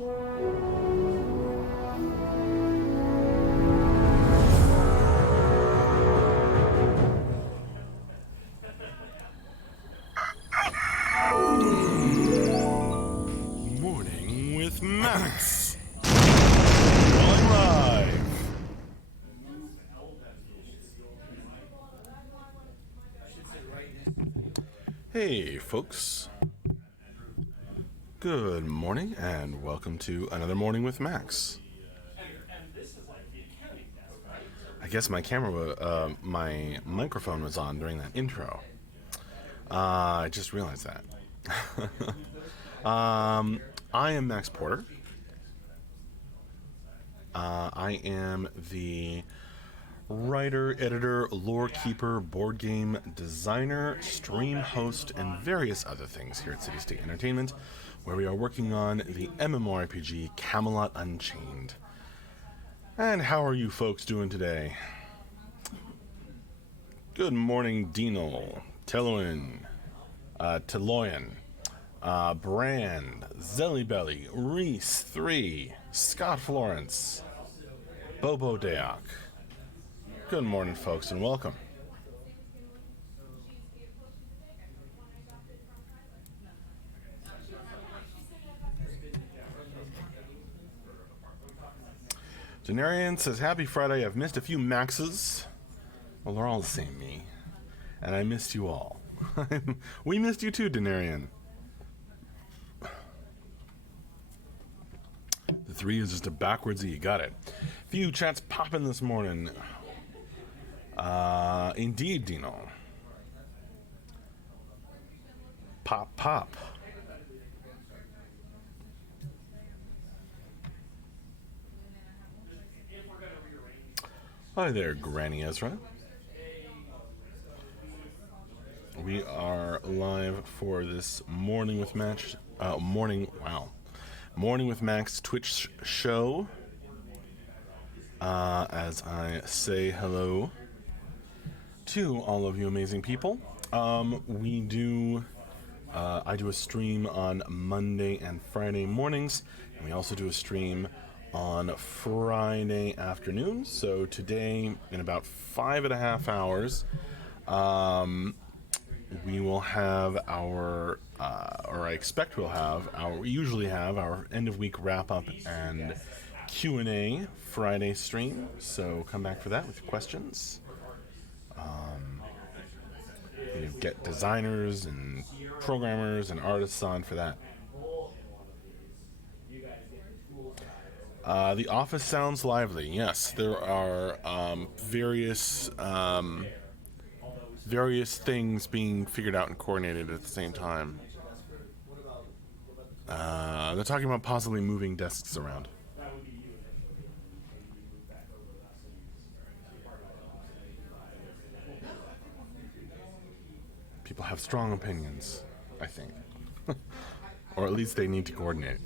Morning with Max. Going live. Hey, folks. Good morning, and welcome to another Morning with Max. I guess my my microphone was on during that intro. I just realized that. I am Max Porter. I am the writer, editor, lore keeper, board game designer, stream host, and various other things here at City State Entertainment, where we are working on the MMORPG Camelot Unchained. And how are you folks doing today? Good morning, Dino, Teloin, Brand, Zellybelly, Reese 3, Scott Florence, Bobo Deoc. Good morning, folks, and welcome. Denarian says, happy Friday. I've missed a few Maxes. Well, they're all the same me. And I missed you all. We missed you too, Denarian. The 3 is just a backwards E. Got it. Few chats popping this morning. Indeed, Dino. Pop. Hi there, Granny Ezra. We are live for this Morning with Max Twitch show. As I say hello to all of you amazing people. I do a stream on Monday and Friday mornings, and we also do a stream on Friday afternoons. So today, in about 5.5 hours, we will have we usually have our end of week wrap up and Q&A Friday stream. So come back for that with questions. You get designers and programmers and artists on for that. The office sounds lively. Yes, there are various things being figured out and coordinated at the same time. They're talking about possibly moving desks around. People have strong opinions, I think. Or at least they need to coordinate.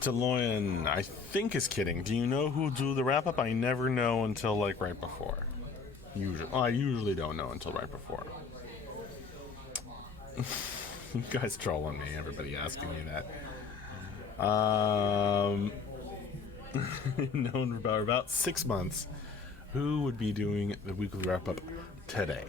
Teloyan, I think, is kidding. Do you know who do the wrap-up? I never know until, right before. I usually don't know until right before. You guys trolling me, everybody asking me that. Known for about 6 months. Who would be doing the weekly wrap-up today?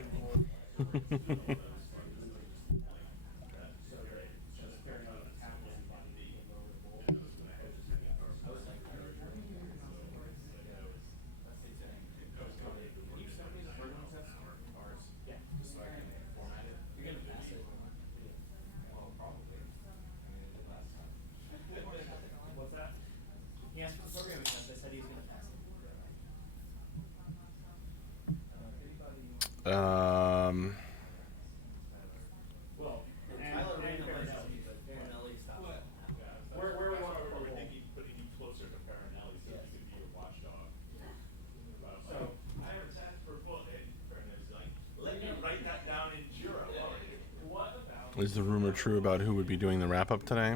Is the rumor true about who would be doing the wrap-up today?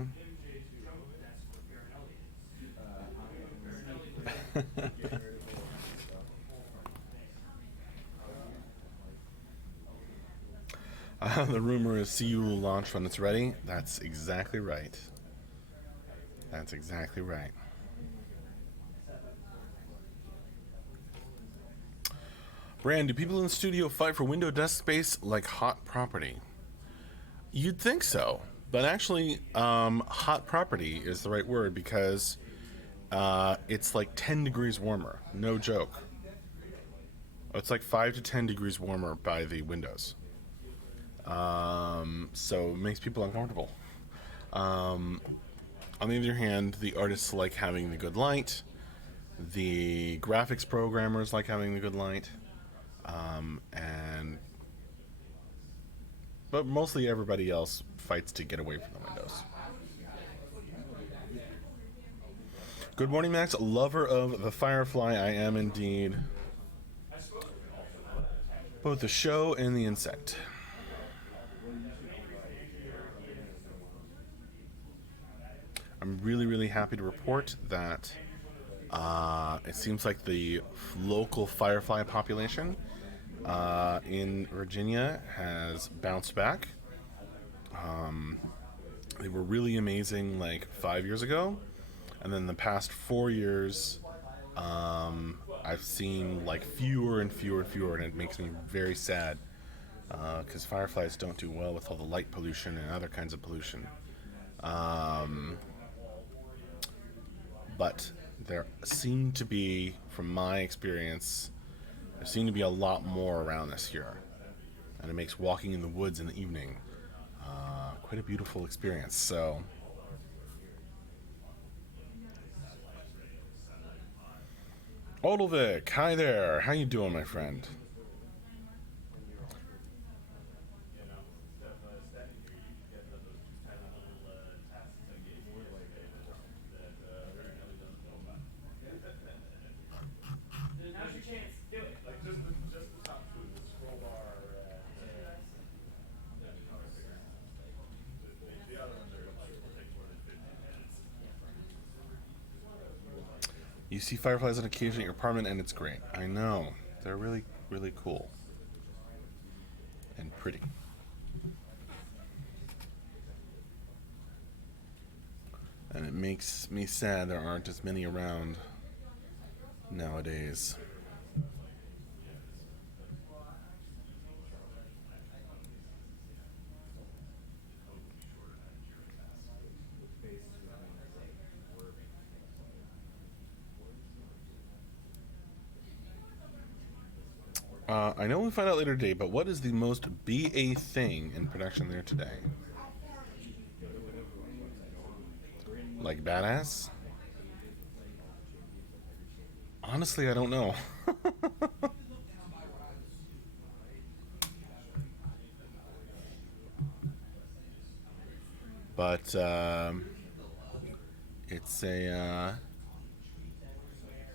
The rumor is CU will launch when it's ready. That's exactly right. That's exactly right. Brand, do people in the studio fight for window desk space like hot property? You'd think so, but actually, hot property is the right word because it's like 10 degrees warmer. No joke. It's like 5 to 10 degrees warmer by the windows. So it makes people uncomfortable. On the other hand, the artists like having the good light. The graphics programmers like having the good light. But mostly everybody else fights to get away from the windows. Good morning, Max. Lover of the Firefly, I am indeed. Both the show and the insect. I'm really, really happy to report that it seems like the local firefly population in Virginia has bounced back. They were really amazing like 5 years ago, and then the past 4 years I've seen like fewer and fewer and fewer, and it makes me very sad because fireflies don't do well with all the light pollution and other kinds of pollution. But there seem to be, from my experience, there seem to be a lot more around this year, and it makes walking in the woods in the evening quite a beautiful experience. So, Odilvik, hi there. How you doing, my friend? You see fireflies on occasion at your apartment, and it's great. I know. They're really, really cool. And pretty. And it makes me sad there aren't as many around nowadays. I know we'll find out later today, but what is the most BA thing in production there today? Like badass? Honestly, I don't know. But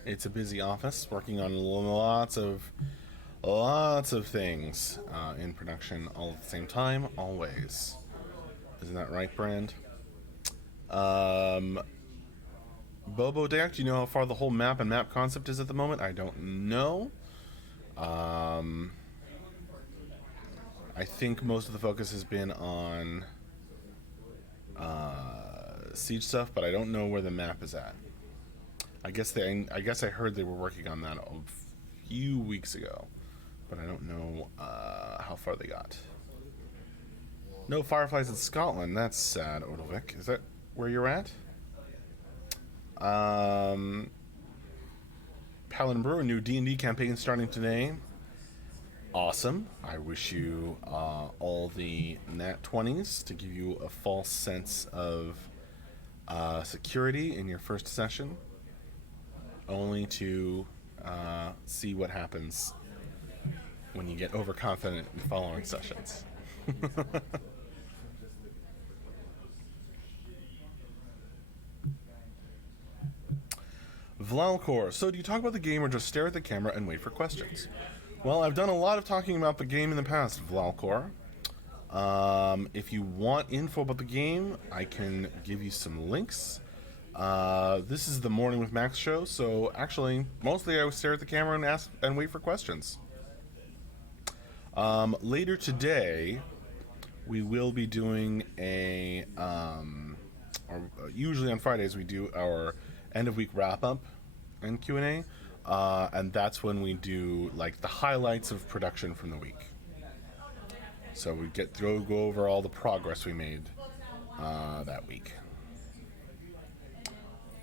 it's a busy office working on lots of things in production all at the same time, always. Isn't that right, Brand? Bobo Deck, do you know how far the whole map and map concept is at the moment? I don't know. I think most of the focus has been on siege stuff, but I don't know where the map is at. I guess I heard they were working on that a few weeks ago, but I don't know how far they got. No fireflies in Scotland. That's sad, Odilvik. Is that where you're at? Paladin Brew, a new D&D campaign starting today. Awesome. I wish you all the nat 20s to give you a false sense of security in your first session, only to see what happens when you get overconfident in following sessions. Vlalcor, so do you talk about the game or just stare at the camera and wait for questions? Well, I've done a lot of talking about the game in the past, Vlalcor. If you want info about the game, I can give you some links. This is the Morning with Max show, so actually, mostly I would stare at the camera and ask and wait for questions. Later today, we will be doing usually on Fridays we do our end of week wrap up and Q&A, and that's when we do like the highlights of production from the week. So we go over all the progress we made that week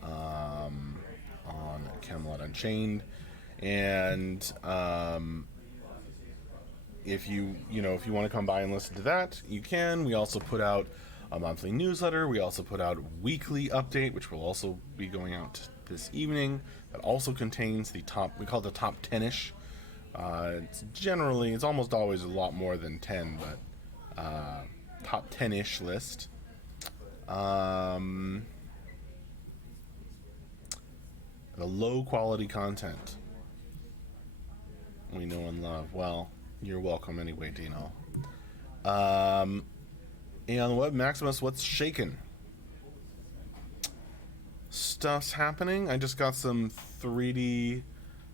on Camelot Unchained, and if you want to come by and listen to that, you can. We also put out a monthly newsletter. We also put out a weekly update, which will also be going out this evening. That also contains the top. We call it the top 10ish. It's almost always a lot more than 10, but top 10ish list. The low quality content we know and love. Well, you're welcome anyway, Dino. And on the web, Maximus, what's shaking? Stuff's happening. I just got some 3D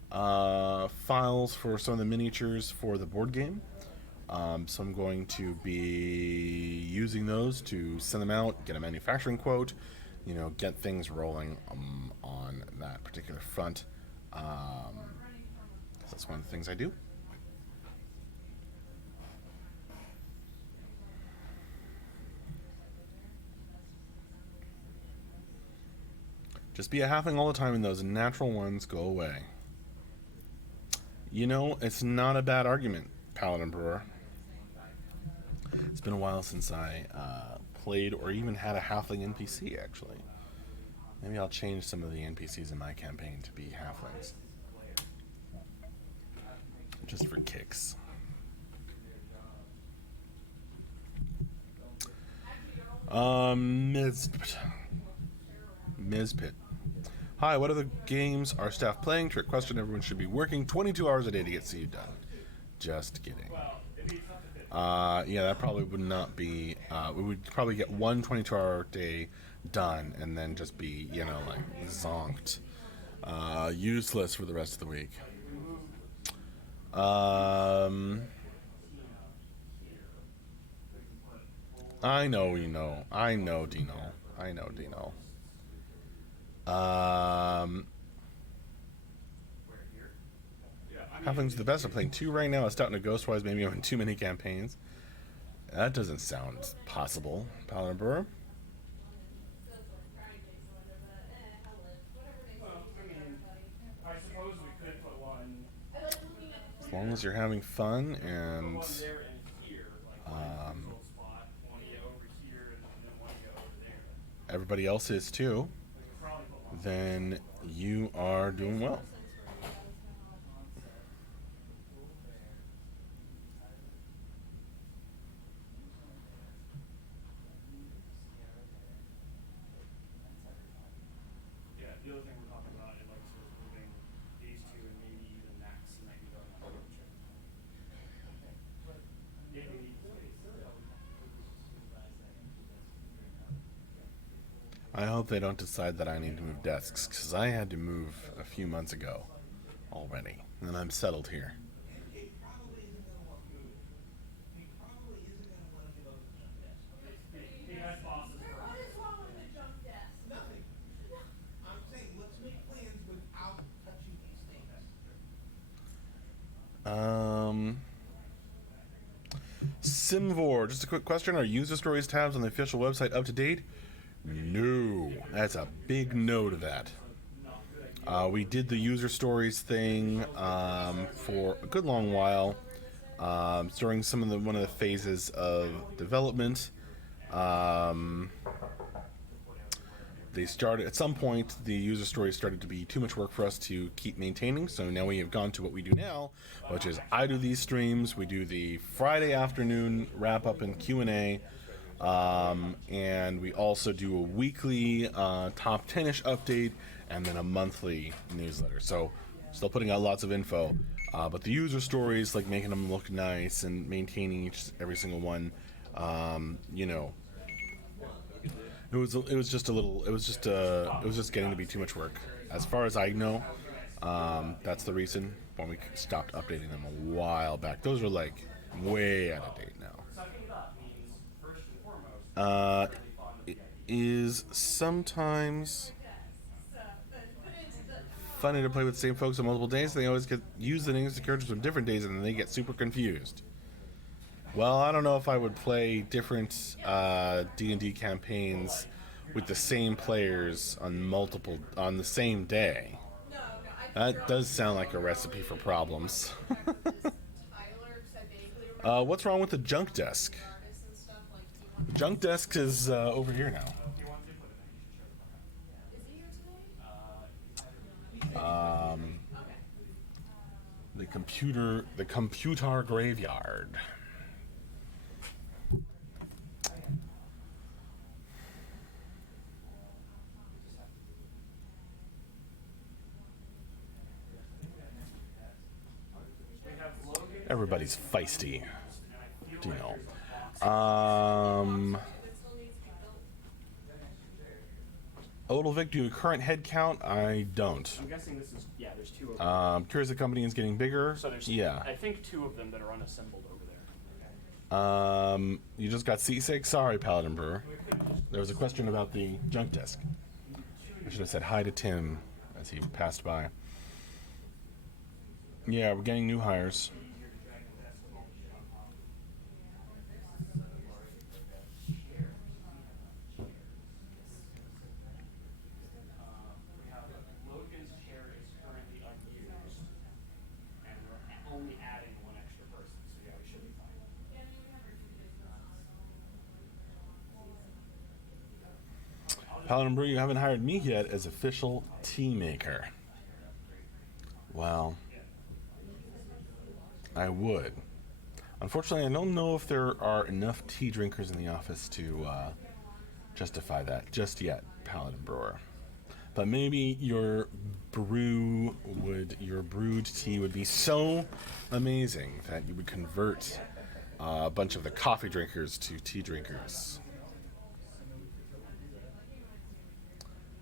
files for some of the miniatures for the board game. So I'm going to be using those to send them out, get a manufacturing quote, get things rolling on that particular front. That's one of the things I do. Just be a halfling all the time and those natural ones go away. It's not a bad argument, Paladin Brewer. It's been a while since I played or even had a halfling NPC, actually. Maybe I'll change some of the NPCs in my campaign to be halflings. Just for kicks. Mizpit. Hi, what other games are staff playing? Trick question. Everyone should be working 22 hours a day to get CU done. Just kidding. That probably would not be... we would probably get one 22-hour day done and then just be, zonked. Useless for the rest of the week. I know, Dino. Halfling's the best. I'm playing 2 right now. A Stout and a Ghostwise. Maybe I'm in too many campaigns. That doesn't sound possible, Paladin Brewer. As long as you're having fun and everybody else is too, then you are doing well. The other thing we're talking about is like sort of moving these two and maybe even next and then going on the trip. I hope they don't decide that I need to move desks, because I had to move a few months ago already, and I'm settled here. Simvor, just a quick question. Are user stories tabs on the official website up to date? No. That's a big no to that. We did the user stories thing for a good long while during one of the phases of development. They started at some point. The user stories started to be too much work for us to keep maintaining. So now we have gone to what we do now, which is I do these streams. We do the Friday afternoon wrap up and Q&A, and we also do a weekly top 10ish update and then a monthly newsletter. So still putting out lots of info, but the user stories, like making them look nice and maintaining every single one, It was just getting to be too much work. As far as I know, that's the reason when we stopped updating them a while back. Those are like way out of date now. uh, is sometimes funny to play with the same folks on multiple days. They always use the names of characters from different days, and then they get super confused. Well, I don't know if I would play different D&D campaigns with the same players on the same day. That does sound like a recipe for problems. What's wrong with the junk desk? The junk desk is over here now. The computer graveyard. Everybody's feisty. Do you know? Odalvic, do you current head count? I don't. I'm guessing this is, yeah, there's two of them. Curious the company is getting bigger. So there's, yeah. I think two of them that are unassembled over there. You just got seasick? Sorry, Paladin Brewer. There was a question about the junk desk. I should have said hi to Tim as he passed by. Yeah, we're getting new hires. Logan's chair is currently unused, and we're only adding one extra person, so yeah, we should be fine. Paladin Brew, you haven't hired me yet as official tea maker. Well, I would. Unfortunately, I don't know if there are enough tea drinkers in the office to justify that just yet, Paladin Brewer. But maybe your brewed tea would be so amazing that you would convert a bunch of the coffee drinkers to tea drinkers.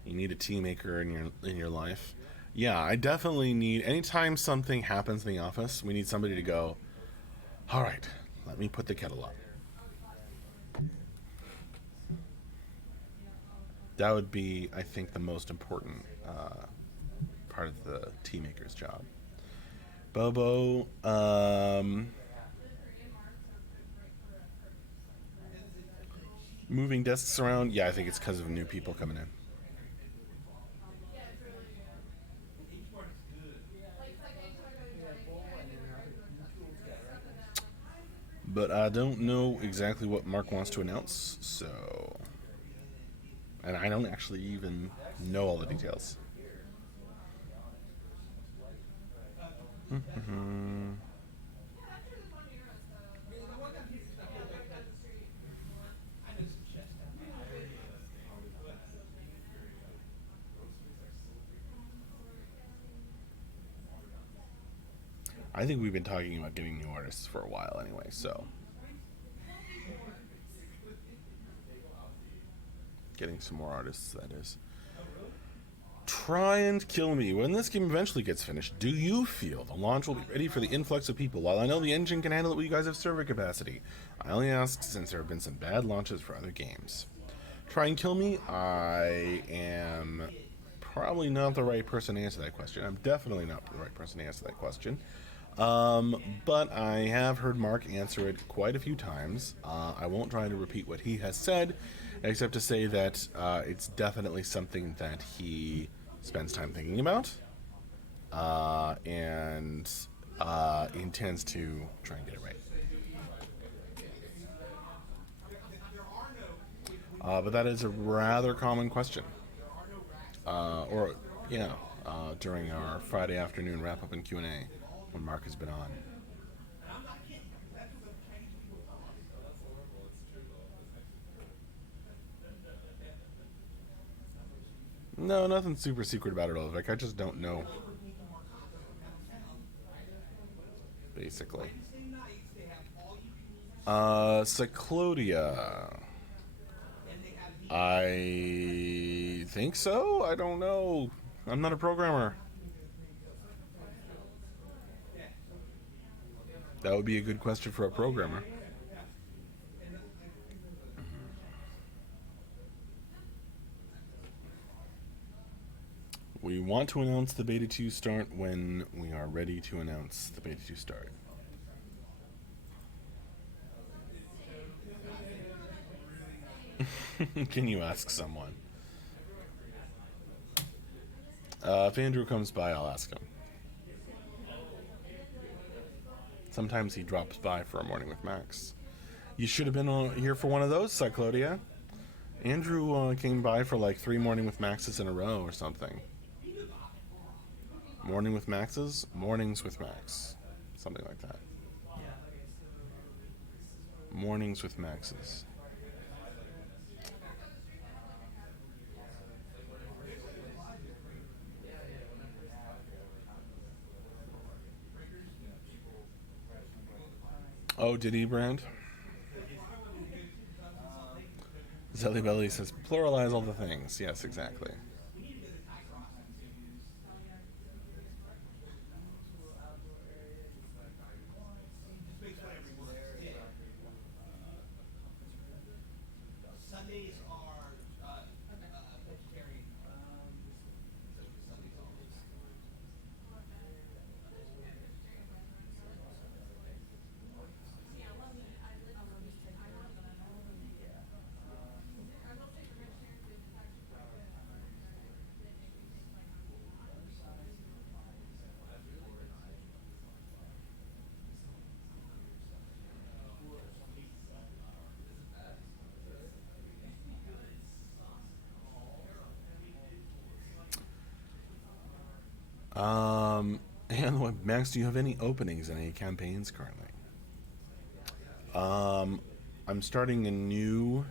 You need a tea maker in your life. Yeah, I definitely need. Anytime something happens in the office, we need somebody to go, all right, let me put the kettle up. That would be, I think, the most important part of the tea maker's job. Bobo, moving desks around. Yeah, I think it's because of new people coming in. But I don't know exactly what Mark wants to announce, so... And I don't actually even know all the details. I think we've been talking about getting new artists for a while anyway, so... Getting some more artists, that is. Try and kill me. When this game eventually gets finished, do you feel the launch will be ready for the influx of people? While I know the engine can handle it, will you guys have server capacity? I only ask since there have been some bad launches for other games. Try and kill me? I am probably not the right person to answer that question. I'm definitely not the right person to answer that question. But I have heard Mark answer it quite a few times. I won't try to repeat what he has said, except to say that it's definitely something that he spends time thinking about and intends to try and get it right. But that is a rather common question. During our Friday afternoon wrap-up and Q&A when Mark has been on. No, nothing super secret about it all. Like, I just don't know. Basically. Cyclodia. I think so? I don't know. I'm not a programmer. That would be a good question for a programmer. We want to announce the Beta 2 start when we are ready to announce the Beta 2 start. Can you ask someone? If Andrew comes by, I'll ask him. Sometimes he drops by for a morning with Max. You should have been here for one of those, Cyclodia. Andrew came by for like 3 morning with Maxes in a row or something. Morning with Maxes? Mornings with Max. Something like that. Mornings with Maxes. Oh, did he, Brand? Zelly Belly says, pluralize all the things. Yes, exactly. Sundays are vegetarian. Sundays always. And Max, do you have any openings in any campaigns currently? I'm starting a new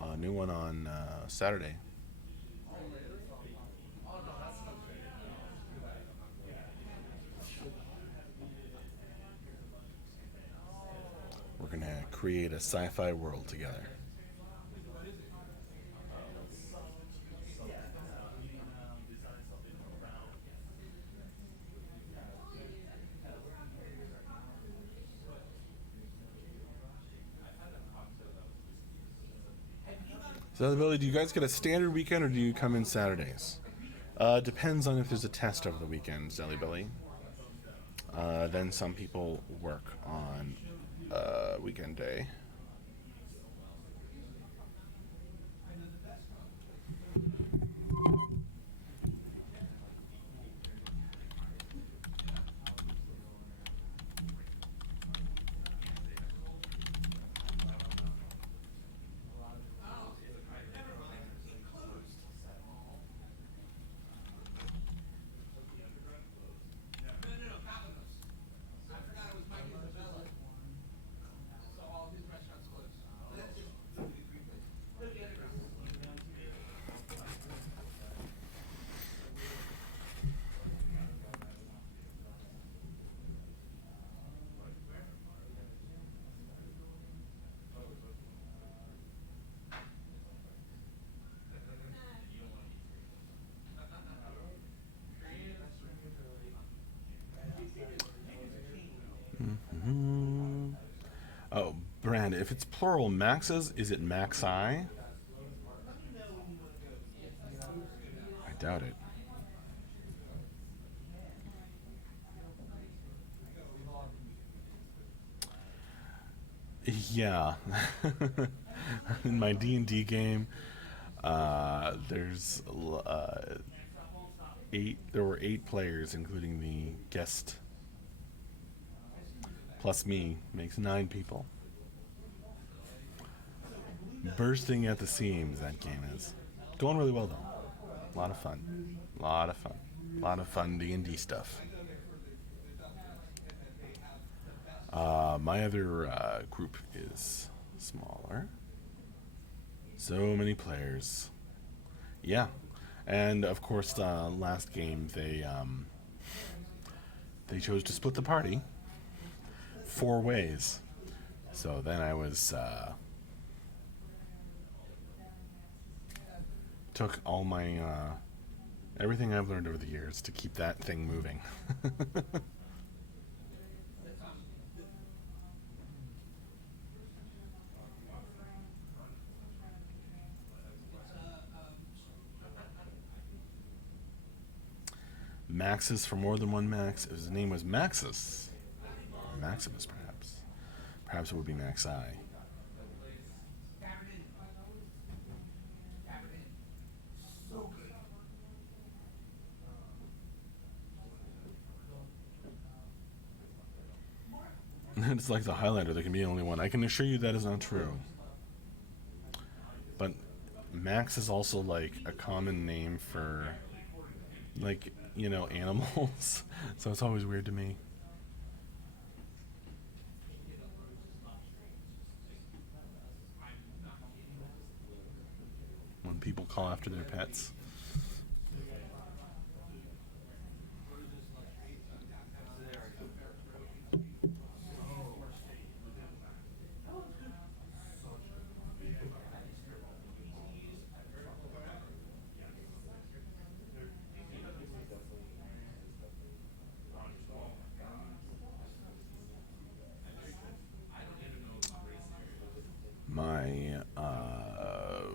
one on Saturday. We're gonna create a sci-fi world together. So, Billy, do you guys get a standard weekend or do you come in Saturdays? Depends on if there's a test over the weekend, Zelly Billy. Then some people work on weekend day. Mm-hmm. Oh, Brand, if it's plural maxes, is it maxi? I doubt it. Yeah. In my D&D game, there's 8. There were 8 players, including the guest. Plus me makes 9 people. Bursting at the seams, that game is. Going really well, though. A lot of fun. A lot of fun. A lot of fun D&D stuff. My other group is smaller. So many players. Yeah. And, of course, last game, they chose to split the party 4 ways. So then I was... took all my... everything I've learned over the years to keep that thing moving. Maxes for more than one Max. If his name was Maxis, or Maximus perhaps. Perhaps it would be Maxi. It's like the Highlander, there can be only one. I can assure you that is not true. But Max is also like a common name for, like, you know, animals. So it's always weird to me. When people call after their pets. My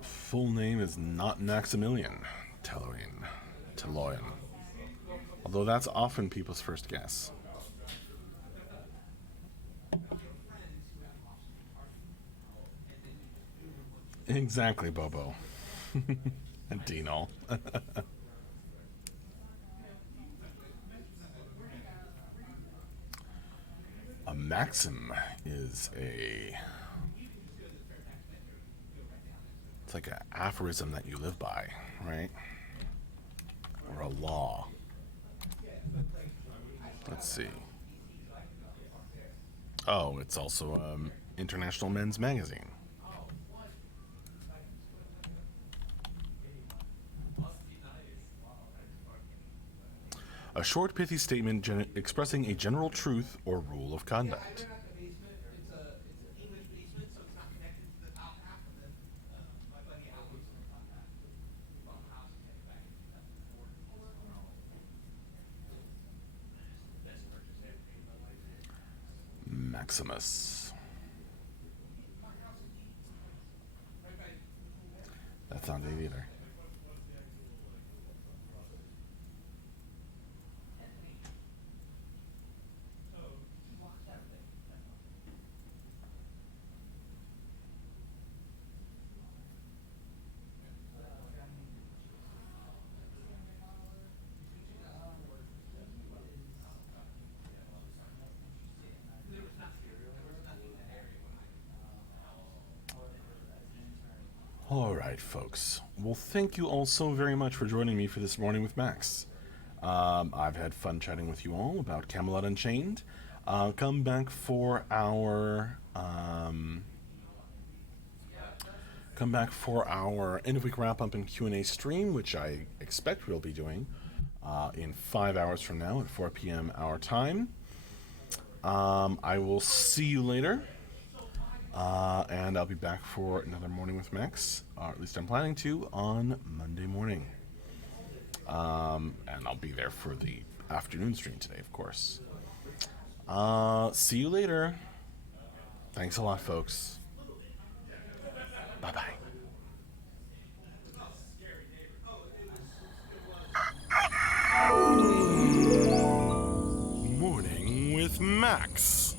full name is not Maximilian Teloyan. Although that's often people's first guess. Exactly, Bobo. And Dino. A maxim is it's like an aphorism that you live by, right? Or a law. Let's see. Oh, it's also International Men's Magazine. A short, pithy statement expressing a general truth or rule of conduct. Maximus. That's not it either. All right, folks. Well, thank you all so very much for joining me for this morning with Max. I've had fun chatting with you all about Camelot Unchained. Come back for our end of week wrap up and Q&A stream, which I expect we'll be doing in 5 hours from now at 4 p.m. our time. I will see you later. And I'll be back for another morning with Max, or at least I'm planning to, on Monday morning. And I'll be there for the afternoon stream today, of course. See you later. Thanks a lot, folks. Bye-bye. Morning with Max.